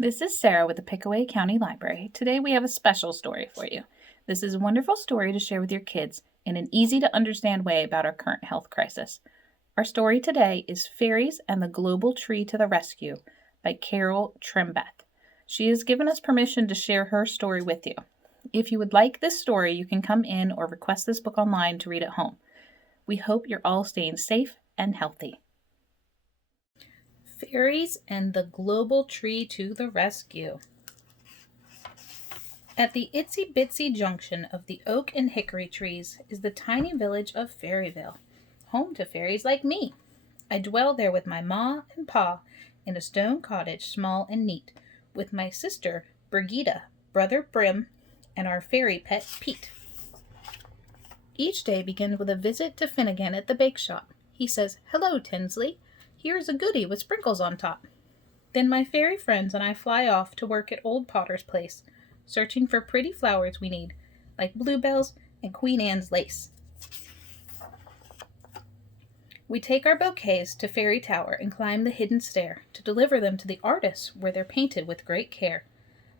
This is Sarah with the Pickaway County Library. Today we have a special story for you. This is a wonderful story to share with your kids in an easy-to-understand way about our current health crisis. Our story today is Fairies and the Global Tree to the Rescue by Carol Trembath. She has given us permission to share her story with you. If you would like this story, you can come in or request this book online to read at home. We hope you're all staying safe and healthy. Fairies and the Global Tree to the Rescue. At the itsy-bitsy junction of the oak and hickory trees is the tiny village of Fairyville, home to fairies like me. I dwell there with my ma and pa in a stone cottage small and neat, with my sister Brigitta, brother Brim, and our fairy pet Pete. Each day begins with a visit to Finnegan at the bake shop. He says, "Hello, Tinsley. Here's a goodie with sprinkles on top." Then my fairy friends and I fly off to work at Old Potter's place, searching for pretty flowers we need, like bluebells and Queen Anne's lace. We take our bouquets to Fairy Tower and climb the hidden stair to deliver them to the artists where they're painted with great care.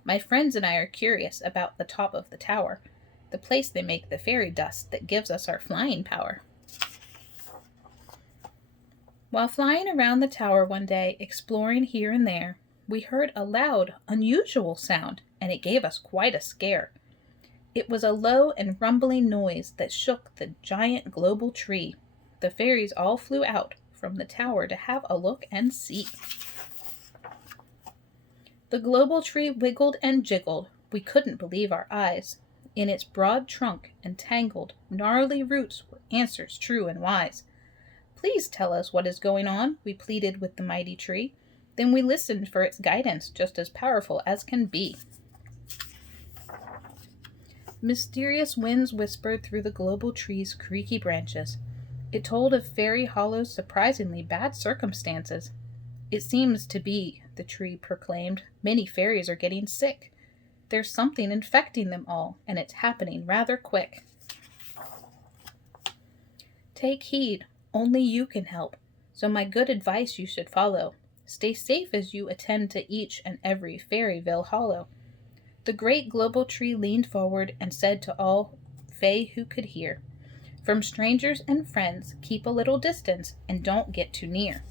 My friends and I are curious about the top of the tower, the place they make the fairy dust that gives us our flying power. While flying around the tower one day, exploring here and there, we heard a loud, unusual sound, and it gave us quite a scare. It was a low and rumbling noise that shook the giant global tree. The fairies all flew out from the tower to have a look and see. The global tree wiggled and jiggled. We couldn't believe our eyes. In its broad trunk and tangled, gnarly roots were answers true and wise. "Please tell us what is going on," we pleaded with the mighty tree. Then we listened for its guidance, just as powerful as can be. Mysterious winds whispered through the global tree's creaky branches. It told of Fairy Hollow's surprisingly bad circumstances. "It seems to be," the tree proclaimed, "many fairies are getting sick. There's something infecting them all, and it's happening rather quick. Take heed. Only you can help, so my good advice you should follow. Stay safe as you attend to each and every Fairyville hollow." The great global tree leaned forward and said to all Fae who could hear, "From strangers and friends, keep a little distance and don't get too near."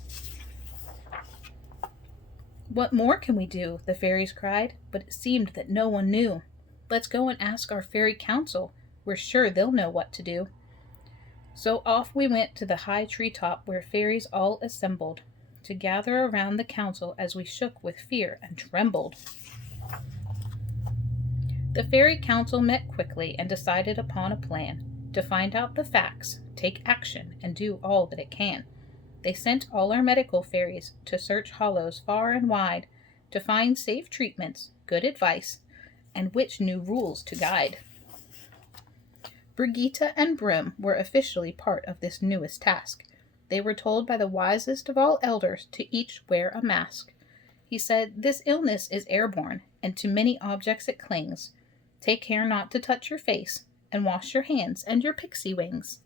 "What more can we do?" the fairies cried, but it seemed that no one knew. "Let's go and ask our fairy council. We're sure they'll know what to do." So off we went to the high treetop where fairies all assembled to gather around the council as we shook with fear and trembled. The fairy council met quickly and decided upon a plan to find out the facts, take action, and do all that it can. They sent all our medical fairies to search hollows far and wide to find safe treatments, good advice, and which new rules to guide. Brigitta and Brim were officially part of this newest task. They were told by the wisest of all elders to each wear a mask. He said, "This illness is airborne, and to many objects it clings. Take care not to touch your face, and wash your hands and your pixie wings."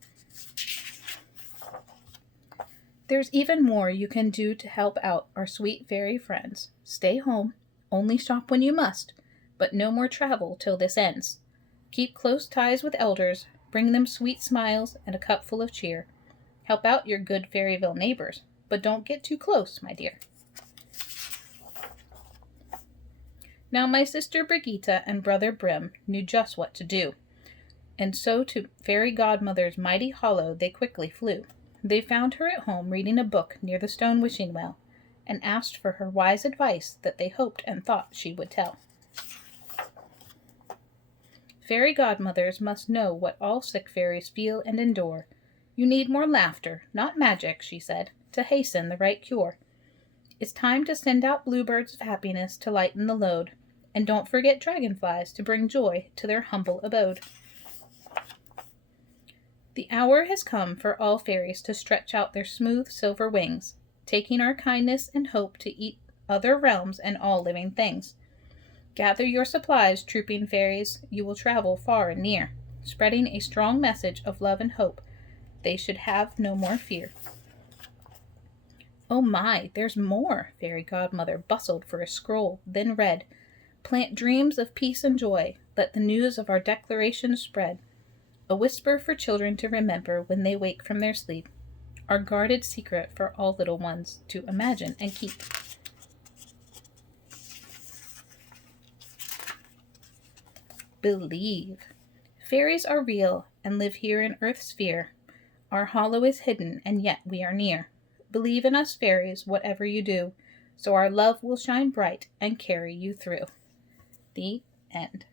There's even more you can do to help out our sweet fairy friends. Stay home, only shop when you must, but no more travel till this ends. Keep close ties with elders, bring them sweet smiles and a cupful of cheer. Help out your good Fairyville neighbors, but don't get too close, my dear. Now my sister Brigitta and brother Brim knew just what to do, and so to Fairy Godmother's mighty hollow they quickly flew. They found her at home reading a book near the stone wishing well, and asked for her wise advice that they hoped and thought she would tell. Fairy godmothers must know what all sick fairies feel and endure. "You need more laughter, not magic," she said, "to hasten the right cure. It's time to send out bluebirds of happiness to lighten the load, and don't forget dragonflies to bring joy to their humble abode." The hour has come for all fairies to stretch out their smooth silver wings, taking our kindness and hope to eat other realms and all living things. Gather your supplies, trooping fairies. You will travel far and near, spreading a strong message of love and hope. They should have no more fear. Oh my, there's more! Fairy Godmother bustled for a scroll, then read, "Plant dreams of peace and joy. Let the news of our declaration spread. A whisper for children to remember when they wake from their sleep. Our guarded secret for all little ones to imagine and keep." Believe. Fairies are real and live here in Earth's sphere. Our hollow is hidden, and yet we are near. Believe in us, fairies, whatever you do, so our love will shine bright and carry you through. The end.